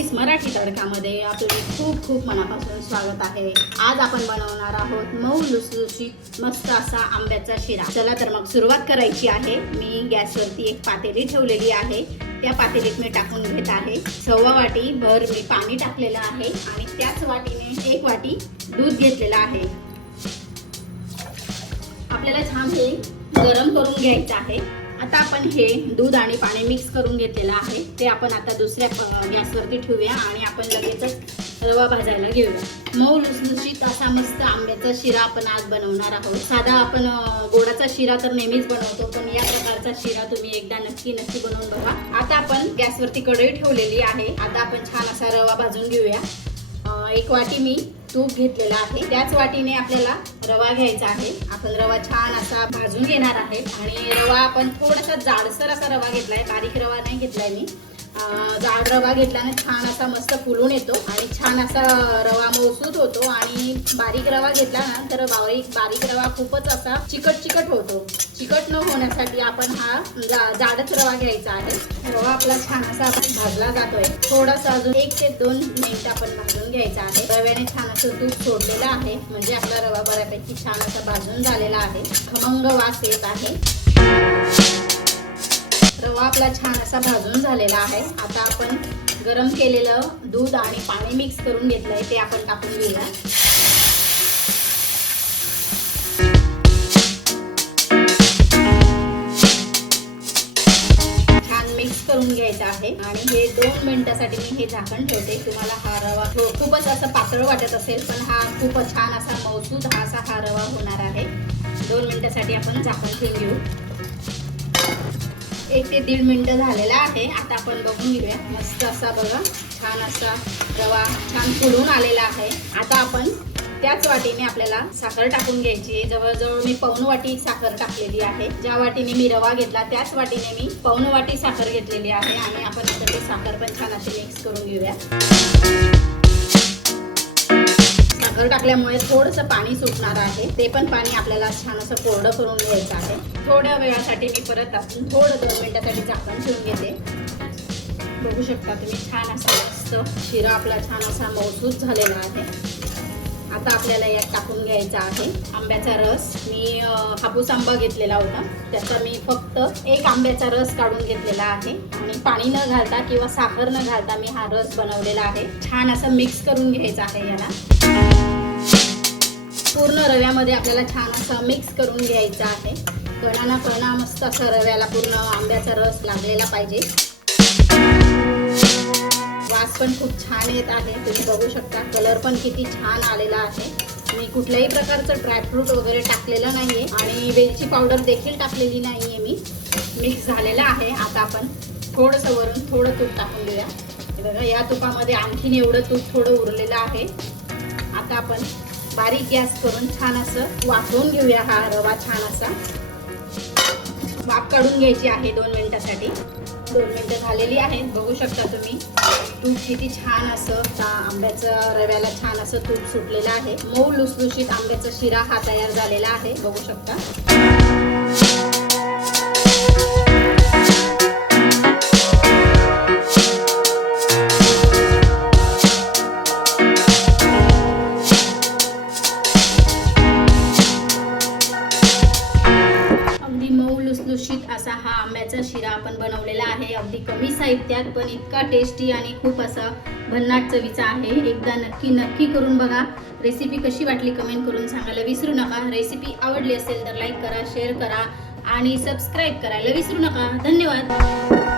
Practice Marathi तडकामध्ये आपले खूप खूप मनापासून स्वागत आहे। आज आपण बनवणार आहोत मऊ लुसलुशीत मस्त असा आंब्याचा शिरा। चला तर मग सुरुवात करायची आहे। मी गॅसवरती एक पातेली ठेवलेली आहे। त्या पातेलीत मी टाकून घेत आहे 1.25 वाटी भर मी पाणी टाकलेलं आहे आणि त्याच वाटीने 1 वाटी दूध घेतलेलं आहे। आपल्याला छान हे गरम करून घ्यायचं आहे। आता आपण हे दूध आणि पाणी मिक्स करून घेतलेलं आहे ते आपण आता दुसऱ्या गॅसवरती ठेवूया आणि आपण लगेचच रवा भाजायला घेऊया। मऊ लुसलुशीत असा मस्त आंब्याचा शिरा आपण आज बनवणार आहोत। साधा आपण गोडाचा शिरा तर नेहमीच बनवतो, पण या प्रकारचा शिरा तुम्ही एकदा नक्की बनवून बघा। आता आपण गॅसवरती कढई ठेवलेली आहे। आता आपण छान असा रवा भाजून घेऊया। 1 वाटी मी तूप घेतलेला आहे, त्याच वाटीने आपल्याला रवा घ्यायचा आहे। आपण रवा छान असा भाजून घेणार आहे आणि रवा आपण थोडासा जाडसर असा रवा घेतलाय, बारीक रवा नाही घेतलाय मी। जाड रवा घेतल्याने छान असा मस्त फुलून येतो आणि छान असा रवा मऊसूत होतो आणि बारीक रवा घेतला ना तर बारीक रवा खूपच असा चिकट होतो। चिकट न होण्यासाठी आपण हा जाडच रवा घ्यायचा आहे। रवा आपला छान असा भाजला जातोय, थोडासा अजून 1 ते 2 मिनिट आपण भाजून घ्यायचा आहे। रव्याने छान असं तूप सोडलेलं आहे, म्हणजे आपला रवा बऱ्यापैकी छान असा भाजून झालेला आहे। खमंग वास येत आहे। रवा आपला छान असा भाजून झालेला आहे। आता आपण गरम केलेलं दूध आणि पाणी मिक्स करून घेतलंय ते आपण टाकून घेऊया। छान मिक्स करून घ्यायचं आहे आणि हे 2 मिनिटासाठी मी हे झाकण ठेवते। तुम्हाला हा रवा खूपच असं पातळ वाटत असेल, पण हा खूपच छान असा मऊसूद हा रवा होणार आहे। 2 मिनिटासाठी आपण झाकण ठेवून घेऊ। 1 ते 1.5 मिनिट झालेला आहे। आता आपण बघून घेऊया। मस्त असा बघा छान असा रवा छान फुलून आलेला आहे। आता आपण त्याच वाटीने आपल्याला साखर टाकून घ्यायची आहे। जवळजवळ मी 1.25 वाटी साखर टाकलेली आहे। ज्या वाटीने मी रवा घेतला त्याच वाटीने मी 1.25 वाटी साखर घेतलेली आहे आणि आपण आता ते साखर पण छान अशी मिक्स करून घेऊया। साखर टाकल्यामुळे थोडंसं पाणी सुटणार आहे, ते पण पाणी आपल्याला छान असं कोरडं करून घ्यायचं आहे। थोड्या वेळासाठी मी परत आपण थोडं 2 मिनिटासाठी झाकण ठेवून घेते। बघू शकता तुम्ही छान असा मस्त शिरा आपला छान असा मऊसूत झालेला आहे। आता आपल्याला यात टाकून घ्यायचा आहे आंब्याचा रस। मी हापूस आंबा घेतलेला होता, त्याचा मी फक्त 1 आंब्याचा रस काढून घेतलेला आहे आणि पाणी न घालता किंवा साखर न घालता मी हा रस बनवलेला आहे। छान असं मिक्स करून घ्यायचं आहे याला। पूर्ण रव्यामध्ये आपल्याला छान असं मिक्स करून घ्यायचं आहे। कणा मस्त असं रव्याला पूर्ण आंब्याचा रस लागलेला पाहिजे। वास पण खूप छान येत आहे, तुम्ही बघू शकता। कलर पण किती छान आलेला आहे। मी कुठल्याही प्रकारचं ड्रायफ्रूट वगैरे टाकलेलं नाहीये आणि वेलची पावडर देखील टाकलेली नाहीये मी। मिक्स झालेला आहे। आता आपण थोडंसं वरून थोडं तूप टाकून देऊया। बघा या तुपामध्ये आणखीन एवढं तूप थोडं उरलेलं आहे। आता आपण बारीक गॅस करून छान असं वाफवून घेऊया। हा रवा छान असा वाफ काढून घ्यायची आहे 2 मिनिटासाठी। 2 मिनिटं झालेली आहेत, बघू शकता तुम्ही। तूप किती छान असं आंब्याचं रव्याला छान असं तूप सुटलेलं आहे। मऊ लुसलुशीत आंब्याचा शिरा हा तयार झालेला आहे, बघू शकता। लुसलुशीत असा हा आंब्याचा शिरा आपण बनवलेला आहे। अगदी कमी साहित्यात पण इतका टेस्टी आणि खूप असा भन्नाट चवीचा आहे। एकदा नक्की करून बघा। रेसिपी कशी वाटली कमेंट करून सांगायला विसरू नका। रेसिपी आवडली असेल तर लाईक करा, शेअर करा आणि सबस्क्राईब करायला विसरू नका। धन्यवाद।